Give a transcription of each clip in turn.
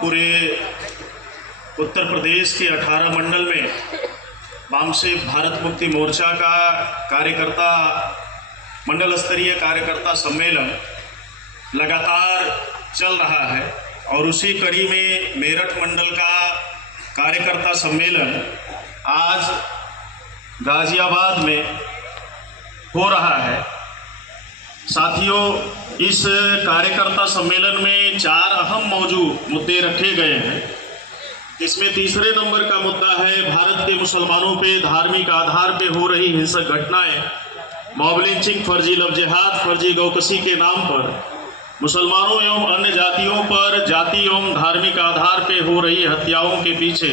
पूरे उत्तर प्रदेश के 18 मंडल में वामसेवक भारत मुक्ति मोर्चा का कार्यकर्ता मंडल स्तरीय कार्यकर्ता सम्मेलन लगातार चल रहा है और उसी कड़ी में मेरठ मंडल का कार्यकर्ता सम्मेलन आज गाजियाबाद में हो रहा है। साथियों, इस कार्यकर्ता सम्मेलन में 4 अहम मुद्दे रखे गए हैं। इसमें तीसरे नंबर का मुद्दा है भारत के मुसलमानों पे धार्मिक आधार पे हो रही हिंसक घटनाएं, मॉब लिंचिंग, फर्जी लव जिहाद, फर्जी गौकसी के नाम पर मुसलमानों एवं अन्य जातियों पर जाति एवं धार्मिक आधार पे हो रही हत्याओं के पीछे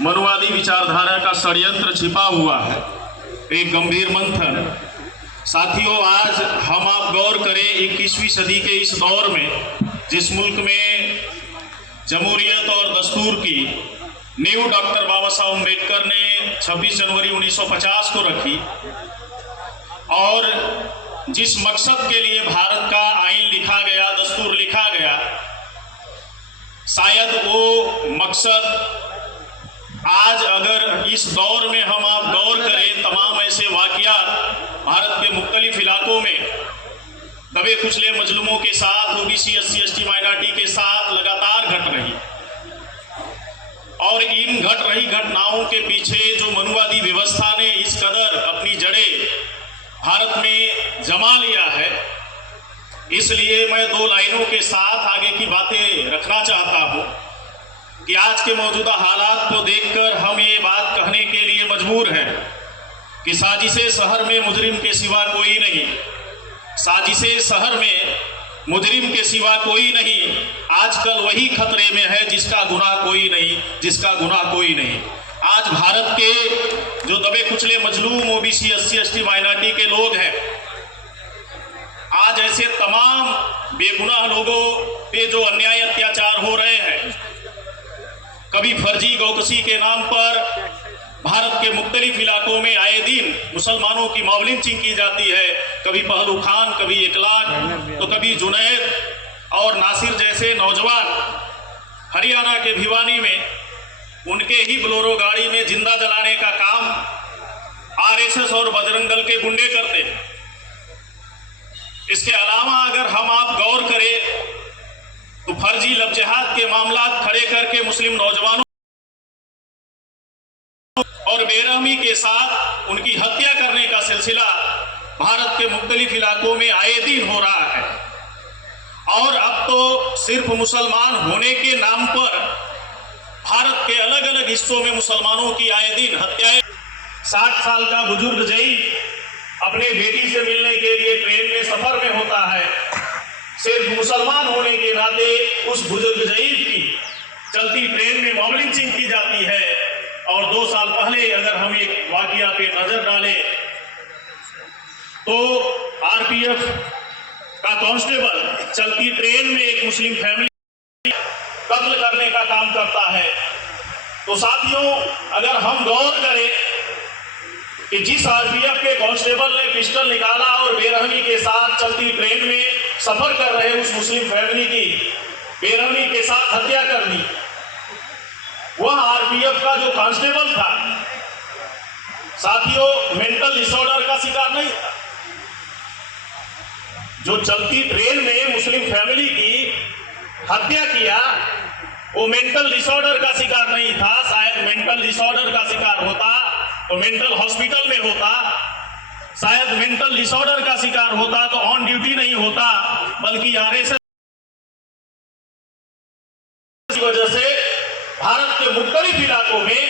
मनुवादी विचारधारा का षड्यंत्र छिपा हुआ है, एक गंभीर मंथन। साथियों, आज हम आप गौर करें 21वीं सदी के इस दौर में जिस मुल्क में जमहूरियत और दस्तूर की नींव डॉक्टर बाबा साहब अम्बेडकर ने 26 जनवरी 1950 को रखी और जिस मकसद के लिए भारत का आईन लिखा गया, दस्तूर लिखा गया, शायद वो मकसद आज अगर इस दौर में हम आप गौर करें, तमाम ऐसे वाक़यात भारत के मुख्तलिफ इलाकों में दबे कुचले मजलूमों के साथ, ओबीसी, SC, ST माइनॉरिटी के साथ लगातार घट रही और इन घट रही घटनाओं के पीछे जो मनुवादी व्यवस्था ने इस कदर अपनी जड़ें भारत में जमा लिया है, इसलिए मैं 2 लाइनों के साथ आगे की बातें रखना चाहता हूं कि आज के मौजूदा हालात को देखकर हम ये बात कहने के लिए मजबूर हैं कि साजिशे शहर में मुजरिम के सिवा कोई नहीं, साजिशे शहर में मुजरिम के सिवा कोई नहीं। आजकल वही खतरे में है जिसका गुनाह कोई नहीं, जिसका गुनाह कोई नहीं। आज भारत के जो दबे कुचले मजलूम ओबीसी, SC, ST माइनॉरिटी के लोग हैं, आज ऐसे तमाम बेगुनाह लोगों पे जो अन्याय अत्याचार हो रहे हैं, कभी फर्जी गौकसी के नाम पर भारत के मुख्तलिफ इलाकों में आए दिन मुसलमानों की मॉब लिंचिंग की जाती है, कभी पहलू खान, कभी इकलाक, तो कभी जुनैद और नासिर जैसे नौजवान हरियाणा के भिवानी में उनके ही बोलेरो गाड़ी में जिंदा जलाने का काम RSS और बजरंग दल के गुंडे करते हैं। इसके अलावा अगर हम आप गौर करें तो फर्जी लव जिहाद के मामला खड़े करके मुस्लिम नौजवानों और बेरहमी के साथ उनकी हत्या करने का सिलसिला भारत के मुख्तलिफ इलाकों में आए दिन हो रहा है। और अब तो सिर्फ मुसलमान होने के नाम पर भारत के अलग अलग हिस्सों में मुसलमानों की आए दिन हत्याएं। 60 साल का बुजुर्ग जईफ अपने बेटी से मिलने के लिए ट्रेन में सफर में होता है, सिर्फ मुसलमान होने के नाते उस बुजुर्ग जईफ की चलती ट्रेन में मॉब लिंचिंग की जाती है। और 2 साल पहले अगर हम एक वाकया पे नजर डालें तो RPF का कांस्टेबल चलती ट्रेन में एक मुस्लिम फैमिली कत्ल करने का काम करता है। तो साथियों, अगर हम गौर करें कि जिस RPF के कांस्टेबल ने पिस्टल निकाला और बेरहमी के साथ चलती ट्रेन में सफर कर रहे उस मुस्लिम फैमिली की बेरहमी के साथ हत्या कर दी, वह RPF का जो कांस्टेबल था, साथियों, मेंटल डिसऑर्डर का शिकार नहीं था। जो चलती ट्रेन में मुस्लिम फैमिली की हत्या किया वो मेंटल डिसऑर्डर का शिकार नहीं था। शायद मेंटल डिसऑर्डर का शिकार होता तो मेंटल हॉस्पिटल में होता, शायद मेंटल डिसऑर्डर का शिकार होता तो ऑन ड्यूटी नहीं होता, बल्कि RSS की वजह से भारत के मुख्तलिफ इलाकों में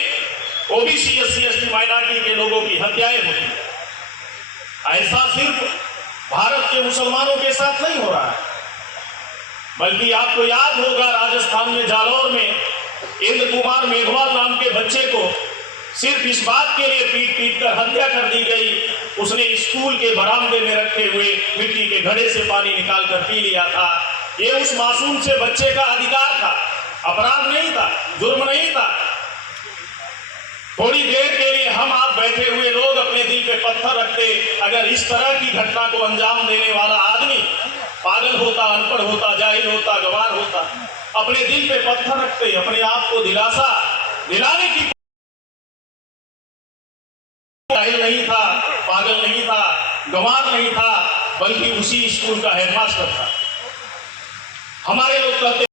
ओबीसी, SC, ST माइनॉरिटी के लोगों की हत्याएं होती हैं। ऐसा सिर्फ भारत के मुसलमानों के साथ नहीं हो रहा है, बल्कि आपको याद होगा राजस्थान में जालौर में इंद्र कुमार मेघवाल नाम के बच्चे को सिर्फ इस बात के लिए पीट कर हत्या कर दी गई, उसने स्कूल के बरामदे में रखे हुए मिट्टी के घड़े से पानी निकाल कर पी लिया था। ये उस मासूम से बच्चे का अधिकार था, अपराध नहीं था, जुर्म नहीं था। थोड़ी देर के लिए हम आप बैठे हुए लोग अपने दिल पे पत्थर रखते अगर इस तरह की घटना को अंजाम देने वाला आदमी पागल होता, अनपढ़ होता, जाहिल होता, गवार होता। अपने दिल पे पत्थर रखते, अपने आप को दिलासा दिलाने की नहीं था, पागल नहीं था, गंवार नहीं था, बल्कि उसी स्कूल का हेडमास्टर था। हमारे लोग कहते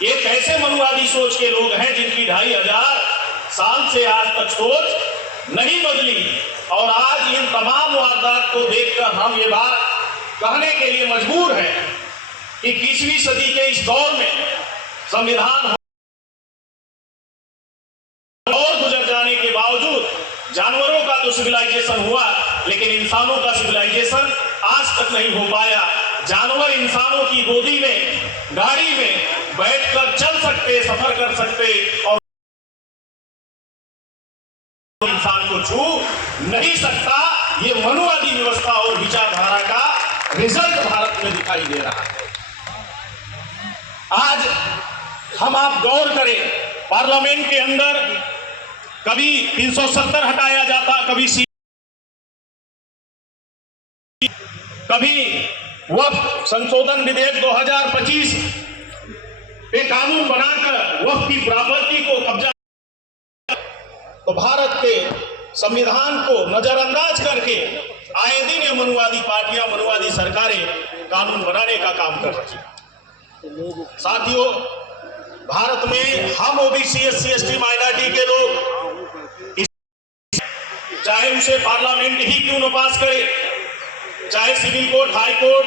ये कैसे मनुवादी सोच के लोग हैं जिनकी 2500 साल से आज तक सोच नहीं बदली, और आज इन तमाम वारदात को देखकर हम ये बात कहने के लिए मजबूर हैं कि 21वीं सदी के इस दौर में संविधान और गुजर जाने के बावजूद जानवरों का तो सिविलाइजेशन हुआ, लेकिन इंसानों का सिविलाइजेशन आज तक नहीं हो पाया। जानवर इंसानों की गोदी में, गाड़ी में बैठकर चल सकते, सफर कर सकते, और इंसान को छू नहीं सकता। ये मनुवादी व्यवस्था और विचारधारा का रिजल्ट भारत में दिखाई दे रहा है। आज हम आप गौर करें, पार्लियामेंट के अंदर कभी 370 हटाया जाता, कभी वक्फ संशोधन विधेयक 2025 पे कानून बनाकर वक्फ की प्रॉपर्टी को कब्जा, तो भारत के संविधान को नजरअंदाज करके आए दिन ये मनुवादी पार्टियां, मनुवादी सरकारें कानून बनाने का काम कर रही हैं। साथियों, भारत में हम ओबीसी, एससी, एसटी, माइनॉरिटी के लोग, चाहे उसे पार्लियामेंट ही क्यों न पास करे, चाहे civil court, high court,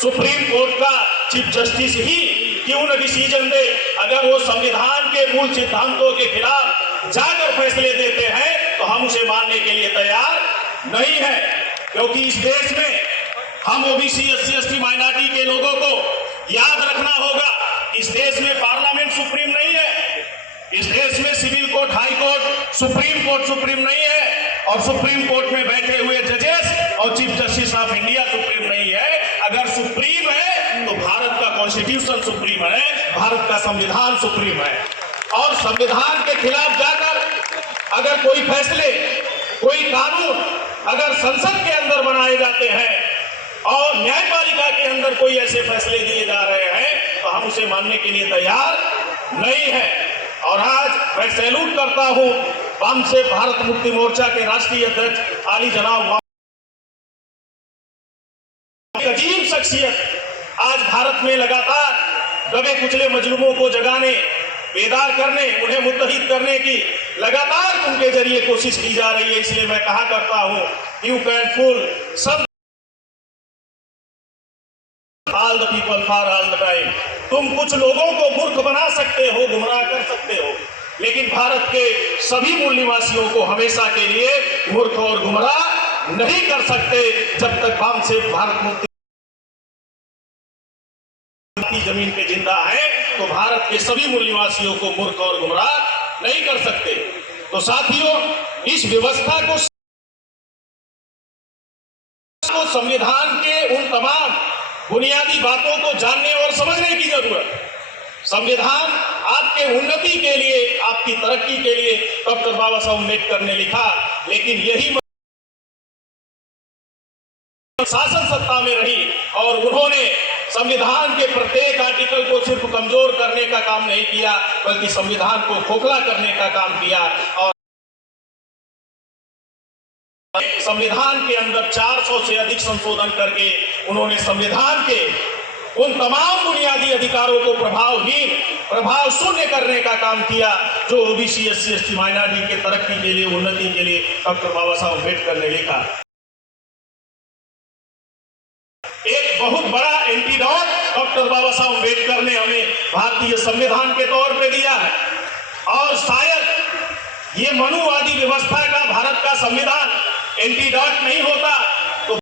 supreme court का चीफ जस्टिस ही क्यों न डिसीजन दे, अगर वो संविधान के मूल सिद्धांतों के खिलाफ जाकर फैसले देते हैं तो हम उसे मानने के लिए तैयार नहीं है। क्योंकि इस देश में हम ओबीसी, एससी, एसटी, माइनॉरिटी के लोगों को याद रखना होगा, इस देश में पार्लियामेंट सुप्रीम नहीं है, इस देश में civil court, high court, supreme court supreme नहीं है, और सुप्रीम कोर्ट में बैठे हुए जजेस और chief justice of India supreme नहीं है। अगर सुप्रीम है तो भारत का कॉन्स्टिट्यूशन सुप्रीम है, भारत का संविधान सुप्रीम है, और संविधान के खिलाफ जाकर अगर कोई फैसले, कोई कानून अगर संसद के अंदर बनाए जाते हैं और न्यायपालिका के अंदर कोई ऐसे फैसले दिए जा रहे हैं तो हम उसे मानने के लिए तैयार नहीं है। और आज मैं सैल्यूट करता हूं वाम से भारत मुक्ति मोर्चा के राष्ट्रीय अध्यक्ष आली जनाब, अजीब शख्सियत आज भारत में लगातार दबे कुचले मजलूमों को जगाने, बेदार करने, उन्हें मुत्तहिद करने की लगातार उनके जरिए कोशिश की जा रही है। इसलिए मैं कहा करता हूं, यू कैन फूल सब all the people for all the time. तुम कुछ लोगों को मूर्ख बना सकते हो, गुमराह कर सकते हो, लेकिन भारत के सभी मूल निवासियों को हमेशा के लिए मूर्ख और गुमराह नहीं कर सकते। जब तक वाम से भारत मुक्ति जमीन पे जिंदा है तो भारत के सभी मूल निवासियों को मूर्ख और गुमराह नहीं कर सकते। तो साथियों, इस व्यवस्था को संविधान के उन तमाम बुनियादी बातों को जानने और समझने की जरूरत। संविधान आपके उन्नति के लिए, आपकी तरक्की के लिए डॉक्टर बाबा साहब अम्बेडकर ने लिखा, लेकिन यही शासन सत्ता में रही और उन्होंने संविधान के प्रत्येक आर्टिकल को सिर्फ कमजोर करने का काम नहीं किया, बल्कि संविधान को खोखला करने का काम किया। और संविधान के अंदर 400 से अधिक संशोधन करके उन्होंने संविधान के उन तमाम बुनियादी अधिकारों को प्रभावहीन, प्रभाव शून्य करने का काम किया जो ओबीसी, एससी, एसटी, माइनॉरिटी के तरक्की के लिए, उन्नति के लिए डॉक्टर बाबा साहब अम्बेडकर ने लिखा। एक बहुत बड़ा एंटीडोट डॉक्टर बाबा साहब अम्बेडकर ने हमें भारतीय संविधान के तौर पे दिया है, और शायद ये मनुवादी व्यवस्था का भारत का संविधान एंटीडोट नहीं होता तो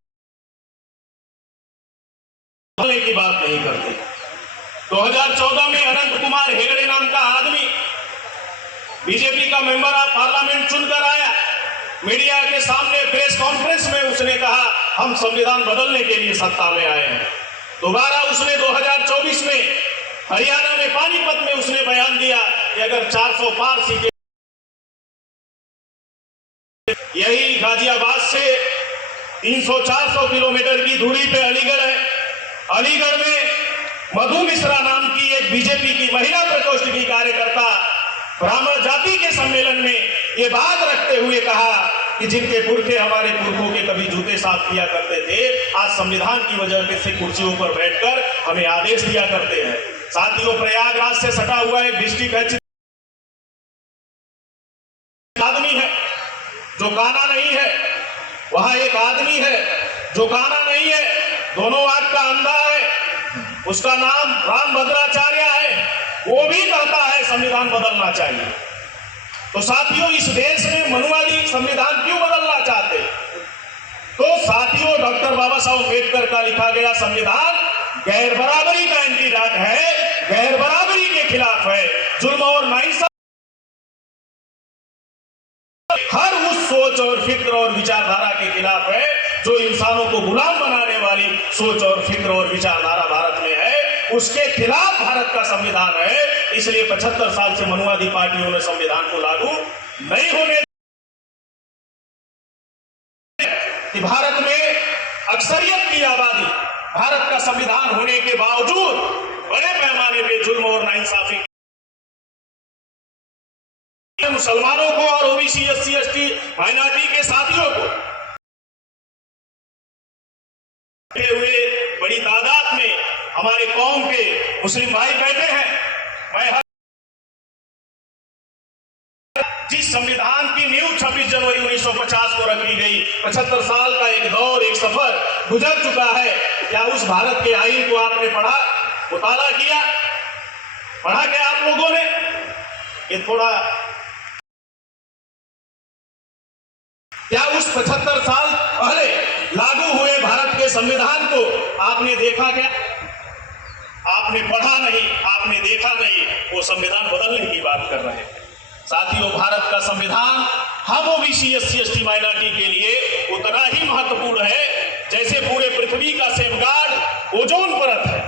बोलने की बात नहीं करते। 2014 में अनंत कुमार हेगड़े नाम का आदमी बीजेपी का मेंबर ऑफ पार्लियामेंट चुनकर आया। मीडिया के सामने प्रेस कॉन्फ्रेंस में उसने कहा हम संविधान बदलने के लिए सत्ता में आए हैं। दोबारा उसने 2024 में हरियाणा में पानीपत में उसने बयान दिया कि अगर 400 पार सीटें, यही गाजियाबाद से 300-400 किलोमीटर की दूरी पे अलीगढ़ है, अलीगढ़ में मधु मिश्रा नाम की एक बीजेपी की महिला प्रकोष्ठ की कार्यकर्ता ब्राह्मण जाति के सम्मेलन में ये बात रखते हुए कहा कि जिनके पुरखे हमारे पुरखों के कभी जूते साफ किया करते थे, आज संविधान की वजह से कुर्सियों पर बैठकर हमें आदेश दिया करते हैं। साथियों, प्रयागराज से सटा हुआ एक डिस्ट्रिक्ट है, आदमी है जो काना नहीं है, वहां एक आदमी है जो काना नहीं है, दोनों आंख का अंधा है, उसका नाम रामभद्राचार्य है। वो भी कहता है संविधान बदलना चाहिए। तो साथियों, इस देश में मनुवादी संविधान क्यों बदलना चाहते? तो साथियों, डॉक्टर बाबा साहब अम्बेडकर का लिखा गया संविधान गैर बराबरी का एंटीडॉट है, गैर बराबरी के खिलाफ है, जुल्म और नाइंसाफी हर उस सोच और फिक्र और विचारधारा के खिलाफ है जो इंसानों को गुलाम बनाने वाली सोच और फिक्र और विचारधारा भारत में है, उसके खिलाफ भारत का संविधान है। इसलिए 75 साल से मनुवादी पार्टियों ने संविधान को लागू नहीं होने कि भारत में अक्सरियत की आबादी भारत का संविधान होने के बावजूद बड़े पैमाने पे जुल्म और नाइंसाफी मुसलमानों को और ओबीसी, एससी, एसटी, माइनॉरिटी के साथियों को हुए बड़ी तादाद में हमारे कौम के मुस्लिम भाई बैठे हैं। मैं जिस संविधान की नींव 26 जनवरी 1950 को रखी गई, 75 साल का एक दौर, एक सफर गुजर चुका है। क्या उस भारत के आईन को आपने पढ़ा, मुताला किया? पढ़ा क्या आप लोगों ने? ये थोड़ा क्या उस 75 साल पहले लागू हुए भारत के संविधान को आपने देखा क्या? आपने पढ़ा नहीं, आपने देखा नहीं, वो संविधान बदलने की बात कर रहे हैं। साथियों, भारत का संविधान हम ओबीसी, एससी, एसटी, माइनॉरिटी के लिए उतना ही महत्वपूर्ण है जैसे पूरे पृथ्वी का सेफगार्ड ओजोन परत है।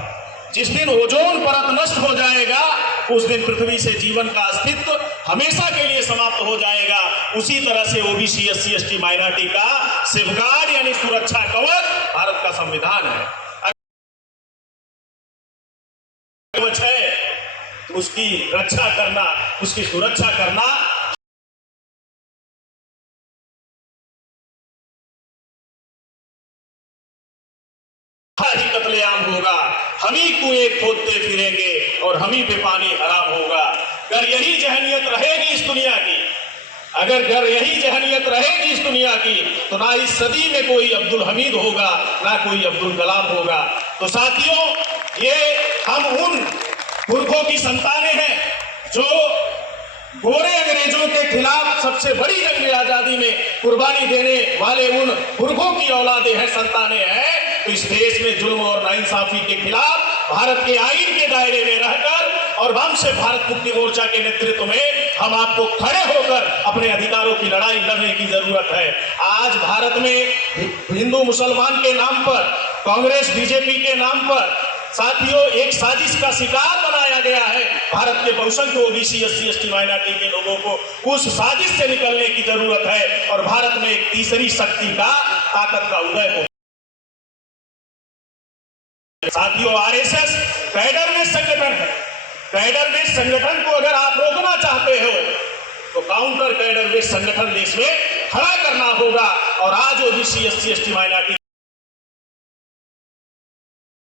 जिस दिन ओजोन परत नष्ट हो जाएगा, उस दिन पृथ्वी से जीवन का अस्तित्व हमेशा के लिए समाप्त हो जाएगा। उसी तरह से ओबीसी, एससी, एसटी, माइनॉरिटी का सेफगार्ड यानी सुरक्षा कवच भारत का संविधान है। कवच है, उसकी रक्षा करना, उसकी सुरक्षा करना ही कत्लेआम होगा। हम ही कुएं खोदते फिरेंगे और हम ही पे पानी हराम होगा। अगर यही जहनियत रहेगी इस दुनिया की, अगर यही जहनियत रहेगी इस दुनिया की, तो ना इस सदी में कोई अब्दुल हमीद होगा, ना कोई अब्दुल कलाम होगा। तो साथियों, ये हम उन पुरखों की संतानें हैं जो गोरे अंग्रेजों के खिलाफ सबसे बड़ी जंग आजादी में कुर्बानी देने वाले उन पुरखों की औलादे हैं, संतानें हैं। तो इस देश में जुल्म और नाइंसाफी के खिलाफ भारत के आईन के दायरे में रहकर और वंशे भारत मुक्ति मोर्चा के नेतृत्व में हम आपको खड़े होकर अपने अधिकारों की लड़ाई लड़ने की जरूरत है। आज भारत में हिंदू मुसलमान के नाम पर, कांग्रेस बीजेपी के नाम पर साथियों एक साजिश का शिकार बनाया गया है। भारत के बहुसंख्य ओबीसी, एससी, एसटी, माइनॉरिटी के लोगों को उस साजिश से निकलने की जरूरत है और भारत में एक तीसरी शक्ति का, ताकत का उदय हो। साथियों, आरएसएस कैडरलेस संगठन है। कैडरलेस संगठन को अगर आप रोकना चाहते हो तो काउंटर कैडरलेस संगठन देश में खड़ा करना होगा। और आज ओबीसी, एससी, एसटी, माइनॉरिटी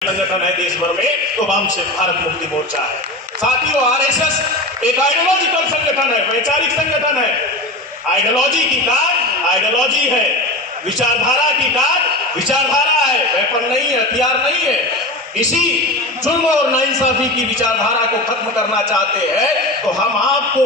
संगठन है देश भर में, तो वामसे भारत मुक्ति मोर्चा है। साथियों, आरएसएस एक आइडियोलॉजिकल संगठन है, वैचारिक संगठन है। आइडियोलॉजी की काट आइडियोलॉजी है, विचारधारा की काट विचारधारा है, वेपन नहीं है, हथियार नहीं है। इसी जुल्म और नाइंसाफी की विचारधारा को खत्म करना चाहते हैं तो हम आपको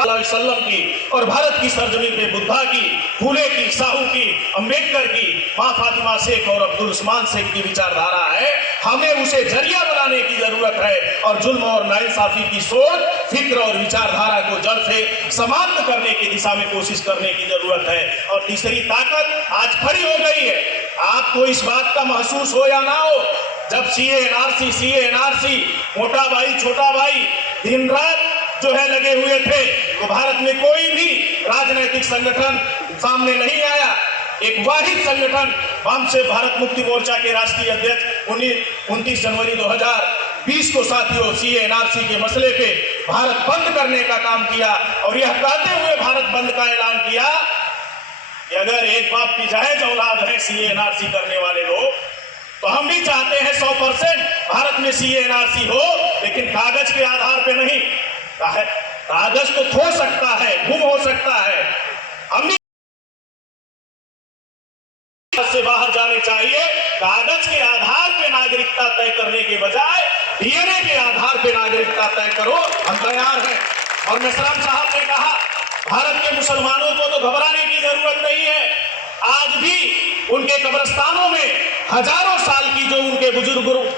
वसल्लम की और भारत की सरजमी पे बुद्धा की, फूले की, साहू की, अंबेडकर की, मां फातिमा शेख और अब्दुल उस्मान शेख की विचारधारा है। हमें उसे जरिया बनाने की जरूरत है और जुल्म और नाइंसाफी की सोच, फिक्र और विचारधारा को जड़ से समाप्त करने की दिशा में कोशिश करने की जरूरत है। और तीसरी ताकत आज खड़ी हो गई है। आपको इस बात का महसूस हो या ना हो, जब सीए एनआरसी, मोटा भाई छोटा भाई दिन रात जो है लगे हुए थे, तो भारत में कोई भी राजनीतिक संगठन सामने नहीं आया। एक वाहिद संगठन वामसे भारत मुक्ति मोर्चा के राष्ट्रीय अध्यक्ष 29 जनवरी 2020 को साथियों सीए एनआरसी के मसले पे भारत बंद करने का काम किया और यह कहते हुए भारत बंद का ऐलान किया कि अगर एक बाप की जायज औलाद है सीए एनआरसी करने वाले लोग, तो हम भी चाहते हैं 100% भारत में सीए एनआरसी हो, लेकिन कागज के आधार पे नहीं। कागज तो खो सकता है, गुम हो सकता है, हम भी से बाहर जाने चाहिए। कागज के आधार पे नागरिकता तय करने के बजाय डीएनए के आधार पे नागरिकता तय करो, हम तैयार हैं। और मेश्राम साहब ने कहा भारत के मुसलमानों को तो घबराने की जरूरत नहीं है। आज भी उनके कब्रिस्तानों में हजारों साल की जो उनके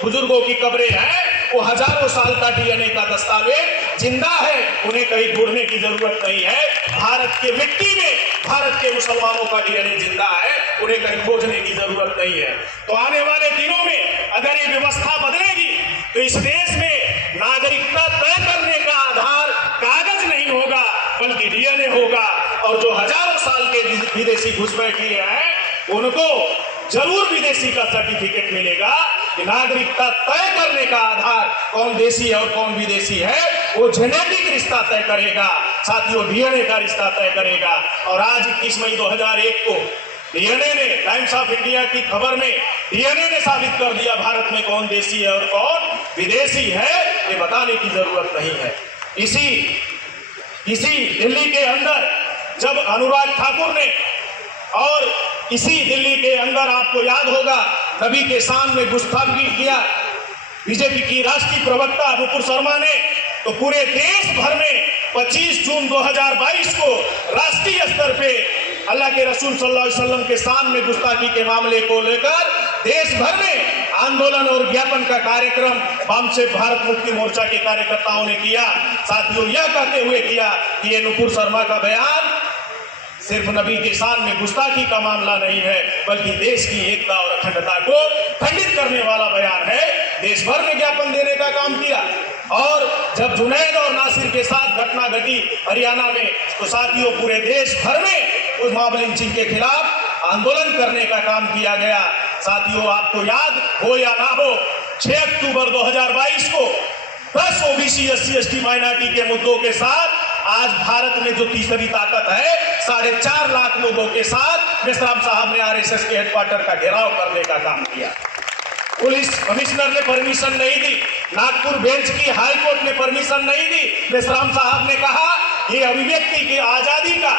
बुजुर्गों की कब्रें हैं, वो हजारों साल का डीएनए का दस्तावेज जिंदा है, उन्हें कहीं ढूंढने की जरूरत नहीं है। भारत के मिट्टी में भारत के मुसलमानों का डीएनए जिंदा है, उन्हें कहीं खोजने की जरूरत नहीं है। तो आने वाले दिनों में अगर ये व्यवस्था बदलेगी तो इस देश में नागरिकता तय करने का आधार कागज नहीं होगा, बल्कि डीएनए होगा। और जो हजारों साल के विदेशी घुसपैठी हैं, उनको जरूर विदेशी का सर्टिफिकेट मिलेगा कि नागरिकता तय करने का आधार कौन देशी है और कौन विदेशी है, वो जेनेटिक रिश्ता तय करेगा साथियों, डीएनए का रिश्ता तय करेगा। और आज 21 मई 2001 को डीएनए ने, टाइम्स ऑफ इंडिया की खबर में डीएनए ने साबित कर दिया भारत में कौन देशी है और कौन विदेशी है, ये बताने की जरूरत नहीं है। इसी दिल्ली के अंदर जब अनुराग ठाकुर ने, और इसी दिल्ली के अंदर आपको याद होगा नबी के सामने गुस्ताखी किया बीजेपी की राष्ट्रीय प्रवक्ता नुपुर शर्मा ने, तो पूरे देश भर में 25 जून 2022 को राष्ट्रीय स्तर पे अल्लाह के रसूल सल्लल्लाहु अलैहि वसल्लम के सामने गुस्ताखी के मामले को लेकर देश भर में आंदोलन और ज्ञापन का कार्यक्रम वामसे भारत मुक्ति मोर्चा के कार्यकर्ताओं ने किया। साथियों, यह कहते हुए किया कि ये नुपुर शर्मा का बयान सिर्फ नबी के सामने गुस्ताखी का मामला नहीं है, बल्कि देश की एकता और अखंडता को खंडित करने वाला बयान है। देश भर में ज्ञापन देने का काम किया। और जब जुनैद और नासिर के साथ घटना घटी हरियाणा में, तो साथियों पूरे देश भर में उस मॉब लिंचिंग के खिलाफ आंदोलन करने का काम किया गया। साथियों, आपको याद हो या ना हो, 6 अक्टूबर 2022 को 10 ओबीसी SC ST माइनॉरिटी के मुद्दों के साथ आज भारत में जो तीसरी ताकत है 4.5 लाख लोगों के साथ मेश्राम साहब ने RSS के हेडक्वार्टर का घेराव करने का काम किया। पुलिस कमिश्नर ने परमिशन नहीं दी, नागपुर बेंच की हाई कोर्ट ने परमिशन नहीं दी। मेश्राम साहब ने कहा ये अभिव्यक्ति की आजादी का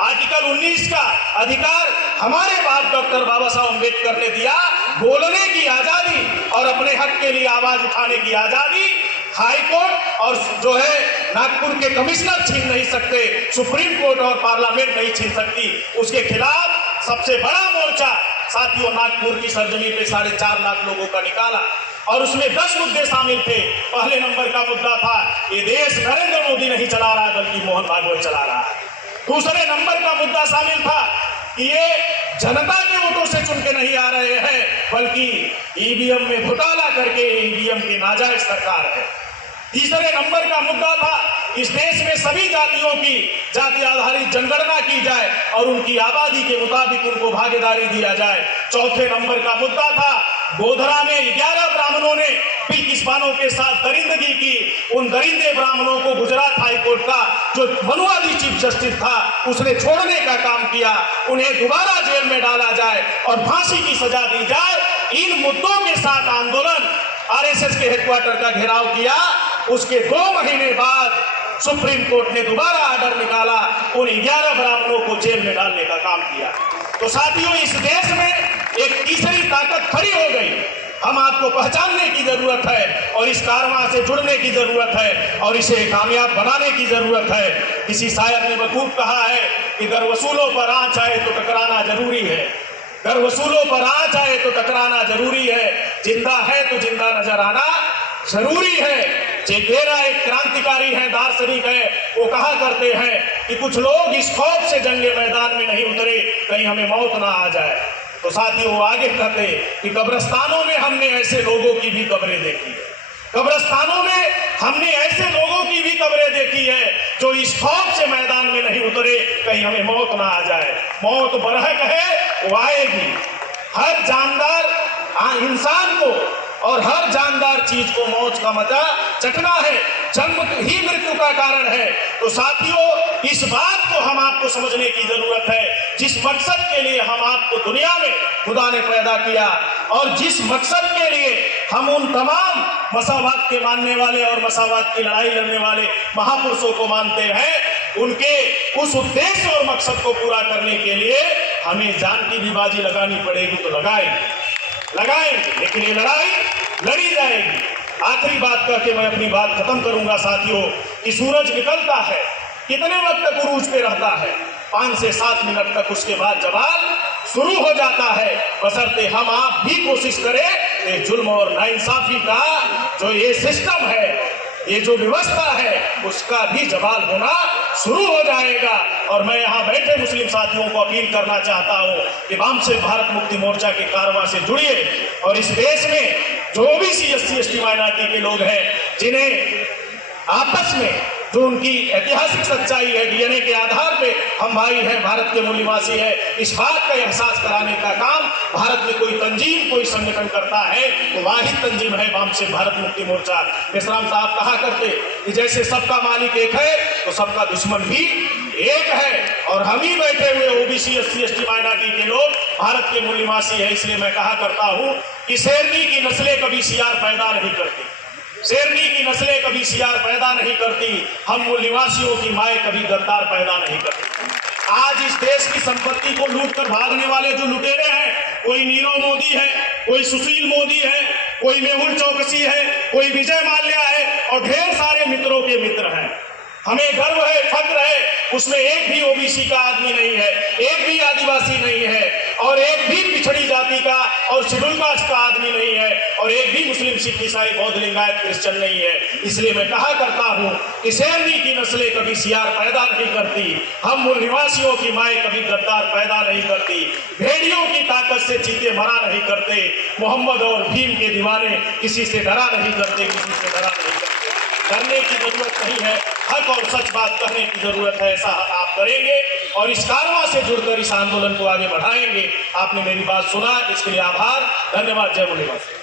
आर्टिकल 19 का अधिकार हमारे बाप डॉक्टर बाबा साहब अम्बेडकर ने दिया। बोलने की आजादी और अपने हक के लिए आवाज उठाने की आजादी हाई कोर्ट और जो है नागपुर के कमिश्नर छीन नहीं सकते, सुप्रीम कोर्ट और पार्लियामेंट नहीं छीन सकती। उसके खिलाफ सबसे बड़ा मोर्चा साथियों नागपुर की सरजमी पे 4.5 लाख लोगों का निकाला और उसमें 10 मुद्दे शामिल थे। पहले नंबर का मुद्दा था ये देश नरेंद्र मोदी नहीं चला रहा बल्कि मोहन भागवत चला रहा है। दूसरे नंबर का मुद्दा शामिल था कि ये जनता के वोटों से चुन के नहीं आ रहे हैं, बल्कि ईवीएम में घोटाला करके ईवीएम की नाजायज सरकार है। तीसरे नंबर का मुद्दा था इस देश में सभी जातियों की जाति आधारित जनगणना की जाए और उनकी आबादी के मुताबिक उनको भागीदारी दिया जाए। चौथे नंबर का मुद्दा था गोधरा में 11 ब्राह्मणों ने बिल्किस्मानों के साथ दरिंदगी की। उन दरिंदे ब्राह्मणों को गुजरात हाईकोर्ट का जो मनुवादी चीफ जस्टिस था उसने छोड़ने का काम किया। उन्हें दोबारा जेल में डाला जाए और फांसी की सजा दी जाए। इन मुद्दों के साथ आंदोलन RSS के हेडक्वार्टर का घेराव किया। उसके 2 महीने बाद सुप्रीम कोर्ट ने दोबारा आर्डर निकाला, उन 11 ब्राह्मणों को जेल में डालने का काम किया। तो साथियों इस देश में एक तीसरी ताकत खड़ी हो गई। हम आपको पहचानने की जरूरत है और इस कारवां से जुड़ने की जरूरत है और इसे कामयाब बनाने की जरूरत है। किसी शायर ने बखूब कहा है कि गर वसूलों पर आंच आए तो टकराना जरूरी है, गर वसूलों पर आंच आए तो टकराना जरूरी है, जिंदा है तो जिंदा नजर आना जरूरी है। चेगुवेरा एक क्रांतिकारी है, दार्शनिक है, वो कहा करते हैं कि कुछ लोग इस खौफ से जंगे मैदान में नहीं उतरे कहीं हमें मौत ना आ जाए। तो साथियों वो आगे कहते कि कब्रिस्तानों में हमने ऐसे लोगों की भी कब्रें देखी है। कब्रिस्तानों में हमने ऐसे लोगों की भी कब्रें देखी है जो इस खौफ से मैदान में नहीं उतरे कहीं हमें मौत ना आ जाए। मौत बरहक है, वो आएगी। हर जानदार इंसान को और हर जानदार चीज को मौत का मजा चखना है। जन्म ही मृत्यु का कारण है। तो साथियों, इस बात को हम आपको समझने की जरूरत है, जिस मकसद के लिए हम आपको दुनिया में खुदा ने पैदा किया और जिस मकसद के लिए हम उन तमाम मसावात के मानने वाले और मसावात की लड़ाई लड़ने वाले महापुरुषों को मानते हैं, उनके उस उद्देश्य और मकसद को पूरा करने के लिए हमें जान की भी बाजी लगानी पड़ेगी तो लगाएंगे, लेकिन ये लड़ाई लड़ी जाएगी। आखिरी बात करके मैं अपनी बात खत्म करूंगा साथियों, कि सूरज निकलता है, कितने वक्त तक उरूज पे रहता है? 5 से 7 मिनट तक, उसके बाद जवाल शुरू हो जाता है। बशर्ते हम आप भी कोशिश करें, ये जुल्म और नाइंसाफी का जो ये सिस्टम है, ये जो व्यवस्था है, उसका भी जवाल होना शुरू हो जाएगा। और मैं यहाँ बैठे मुस्लिम साथियों को अपील करना चाहता हूँ कि वामसिफ भारत मुक्ति मोर्चा के कारवां से जुड़िए और इस देश में जो ओबीसी SC ST माइनॉरिटी के लोग हैं, जिन्हें आपस में जो उनकी ऐतिहासिक सच्चाई है, DNA के आधार पे हम भाई हैं, भारत के मूल निवासी है, इस बात का एहसास कराने का काम भारत में कोई तंजीम, कोई संगठन करता है तो वाहिद तंजीम है वामसिफ भारत मुक्ति मोर्चा। मेश्राम साहब कहा करते कि जैसे सबका मालिक एक है तो सबका दुश्मन भी एक है। और हम ही बैठे हुए ओबीसी SC ST माइनॉरिटी के लोग भारत के मूल निवासी है। इसलिए मैं कहा करता हूँ कि शेरनी की नस्लें कभी सियार पैदा नहीं करती, शेरनी की नस्लें कभी सियार पैदा नहीं करती, हम मूल निवासियों की माएँ कभी गद्दार पैदा नहीं करती। आज इस देश की संपत्ति को लूट कर भागने वाले जो लुटेरे हैं, कोई नीरव मोदी है, कोई सुशील मोदी है, कोई मेहुल चौकसी है, कोई विजय माल्या है और ढेर सारे मित्रों के मित्र हैं। हमें गर्व है, फक्र है, उसमें एक भी ओबीसी का आदमी नहीं है, एक भी आदिवासी नहीं है और एक भी पिछड़ी जाति का और शेड्यूल कास्ट का आदमी नहीं है और एक भी मुस्लिम, सिख, ईसाई, बौद्ध, लिंगायत, क्रिश्चियन नहीं है। इसलिए मैं कहा करता हूँ कि शेरनी की नस्लें कभी सियार पैदा नहीं करती, हम मूल निवासियों की माएँ कभी गद्दार पैदा नहीं करती, भेड़ियों की ताकत से चीते मरा नहीं करते, मोहम्मद और भीम के दीवाने किसी से डरा नहीं करते, किसी से डरा नहीं करते। डरने की जरूरत नहीं है, हक और सच बात कहने की जरूरत है। ऐसा आप करेंगे और इस कारवां से जुड़कर इस आंदोलन को आगे बढ़ाएंगे। आपने मेरी बात सुना, इसके लिए आभार, धन्यवाद। जय मूल निवासी।